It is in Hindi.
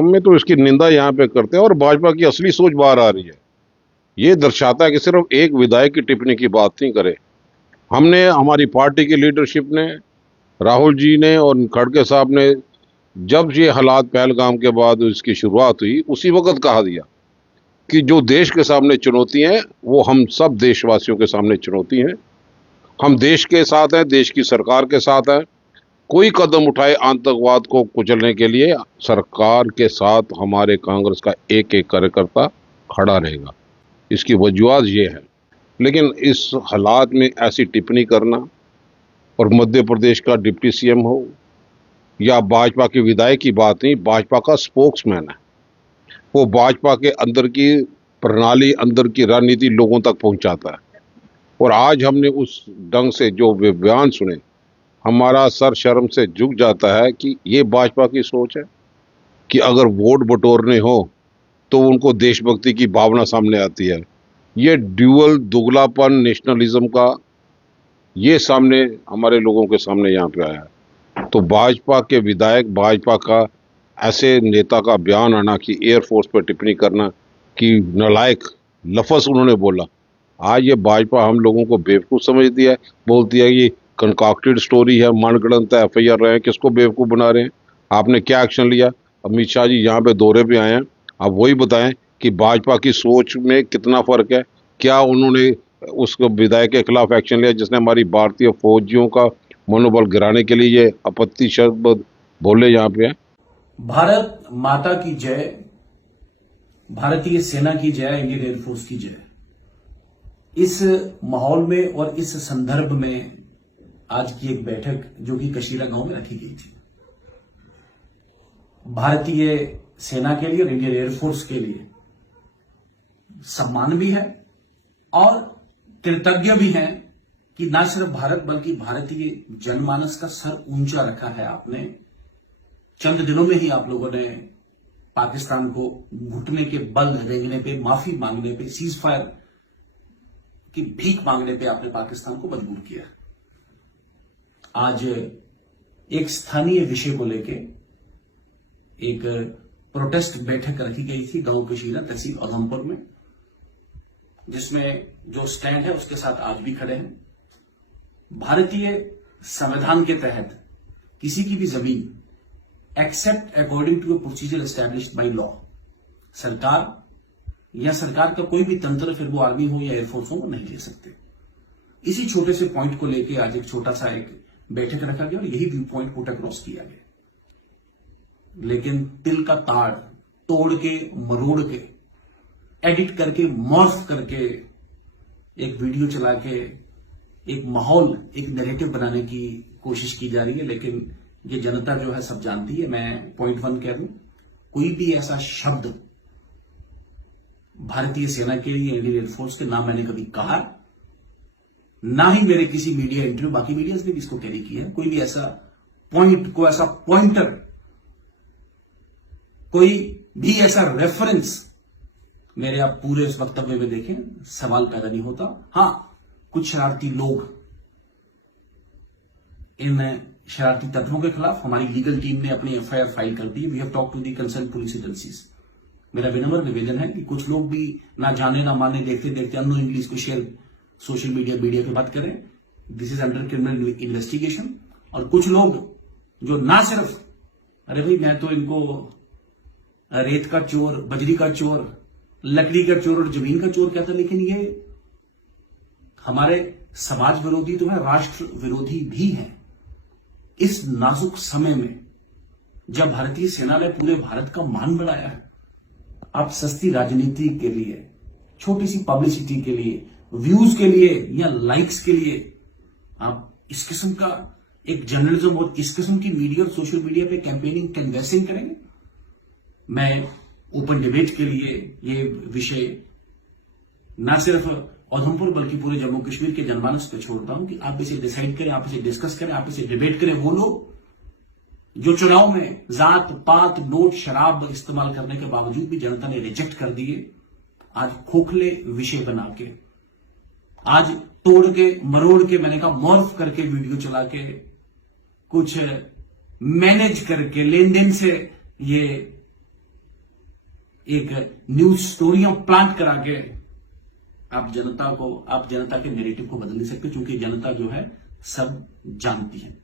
हमें तो इसकी निंदा यहाँ पे करते हैं और भाजपा की असली सोच बाहर आ रही है। ये दर्शाता है कि सिर्फ एक विधायक की टिप्पणी की बात नहीं करे। हमने, हमारी पार्टी की लीडरशिप ने, राहुल जी ने और खड़गे साहब ने, जब ये हालात पहलगाम के बाद इसकी शुरुआत हुई उसी वक्त कहा दिया कि जो देश के सामने चुनौती है वो हम सब देशवासियों के सामने चुनौती है। हम देश के साथ हैं, देश की सरकार के साथ हैं। कोई कदम उठाए आतंकवाद को कुचलने के लिए, सरकार के साथ हमारे कांग्रेस का एक एक कार्यकर्ता खड़ा रहेगा। इसकी वजूहत ये है। लेकिन इस हालात में ऐसी टिप्पणी करना, और मध्य प्रदेश का डिप्टी सीएम हो या भाजपा के विधायक की बात नहीं, भाजपा का स्पोक्समैन है। वो भाजपा के अंदर की प्रणाली, अंदर की रणनीति लोगों तक पहुंचाता है। और आज हमने उस ढंग से जो बयान सुने, हमारा सर शर्म से झुक जाता है कि ये भाजपा की सोच है कि अगर वोट बटोरने हो तो उनको देशभक्ति की भावना सामने आती है। ये ड्यूअल दुगलापन नेशनलिज्म का ये सामने हमारे लोगों के सामने यहाँ पे आया है। तो भाजपा के विधायक, भाजपा का ऐसे नेता का बयान आना कि एयरफोर्स पर टिप्पणी करना कि नालायक लफ्ज उन्होंने बोला, आज ये भाजपा हम लोगों को बेवकूफ़ समझती है। बोलती है ये कंकाक्टेड स्टोरी है, मनगढ़ंत है, एफआईआर रहे हैं, किसको बेवकूफ़ बना रहे हैं। आपने क्या एक्शन लिया? अमित शाह जी यहाँ पे दौरे पे आए हैं, आप वही बताएं कि भाजपा की सोच में कितना फर्क है। क्या उन्होंने उस विधायक के खिलाफ एक्शन लिया जिसने हमारी भारतीय फौजियों का मनोबल गिराने के लिए ये आपत्ति शब्द बोले यहाँ पे? भारत माता की जय, भारतीय सेना की जय, इंडियन एयरफोर्स की जय। इस माहौल में और इस संदर्भ में आज की एक बैठक जो कि कशीरा गांव में रखी गई थी, भारतीय सेना के लिए और इंडियन एयरफोर्स के लिए सम्मान भी है और कृतज्ञ भी हैं कि न सिर्फ भारत बल्कि भारतीय जनमानस का सर ऊंचा रखा है आपने। चंद दिनों में ही आप लोगों ने पाकिस्तान को घुटने के बल रेंगने पे, माफी मांगने पे, सीज फायर की भीख मांगने पे आपने पाकिस्तान को मजबूर किया। आज एक स्थानीय विषय को लेके एक प्रोटेस्ट बैठक रखी गई थी गांव कशीरा, तहसील उधमपुर में, जिसमें जो स्टैंड है उसके साथ आज भी खड़े हैं। भारतीय संविधान के तहत किसी की भी जमीन except according to a procedure established by law, सरकार या सरकार का कोई भी तंत्र, फिर वो आर्मी हो या एयरफोर्स हो, वो नहीं ले सकते। इसी छोटे से पॉइंट को लेके आज एक छोटा सा एक बैठक रखा गया और यही व्यू पॉइंट पुट अक्रॉस किया गया। लेकिन तिल का ताड़ तोड़ के, मरोड़ के, एडिट करके, मॉर्फ करके एक वीडियो चला के एक माहौल, एक नैरेटिव बनाने की कोशिश की जा रही है। लेकिन ये जनता जो है सब जानती है। मैं पॉइंट 1 कह दूं, कोई भी ऐसा शब्द भारतीय सेना के लिए, इंडियन एयरफोर्स के नाम मैंने कभी कहा, ना ही मेरे किसी मीडिया इंटरव्यू, बाकी मीडियाज ने भी इसको कैरी किया है। कोई भी ऐसा पॉइंट को, ऐसा पॉइंटर, कोई भी ऐसा रेफरेंस मेरे आप पूरे इस वक्तव्य में देखें, सवाल पैदा नहीं होता। हां, कुछ शरारती लोग, इन शरारती तत्वों के खिलाफ हमारी लीगल टीम ने अपनी एफआईआर फाइल कर दी। We have talk to the concern police agencies. मेरा विनम्र निवेदन है कि कुछ लोग भी ना जाने ना माने, देखते देखते अननोइंगली इसको शेयर सोशल मीडिया पे बात करें। This is under criminal investigation. और कुछ लोग जो ना सिर्फ, अरे भाई मैं तो इनको रेत का चोर, बजरी का चोर, लकड़ी का चोर और जमीन का चोर कहता, लेकिन ये हमारे समाज विरोधी तो है, राष्ट्र विरोधी भी है। इस नाजुक समय में जब भारतीय सेना ने पूरे भारत का मान बढ़ाया है, आप सस्ती राजनीति के लिए, छोटी सी पब्लिसिटी के लिए, व्यूज के लिए या लाइक्स के लिए आप इस किस्म का एक जर्नलिज्म और इस किस्म की मीडिया और सोशल मीडिया पे कैंपेनिंग, कैनवैसिंग करेंगे? मैं ओपन डिबेट के लिए ये विषय ना सिर्फ उधमपुर बल्कि पूरे जम्मू कश्मीर के जनमानस पे छोड़ता हूं कि आप इसे डिसाइड करें, आप इसे डिस्कस करें, आप इसे डिबेट करें। वो लोग जो चुनाव में जात पात, नोट, शराब इस्तेमाल करने के बावजूद भी जनता ने रिजेक्ट कर दिए, आज खोखले विषय बना के, आज तोड़ के, मरोड़ के, मैंने कहा मॉर्फ करके वीडियो चला के, कुछ मैनेज करके, लेन देन से ये एक न्यूज स्टोरियां प्लांट करा के आप जनता के नैरेटिव को बदल नहीं सकते, क्योंकि जनता जो है सब जानती है।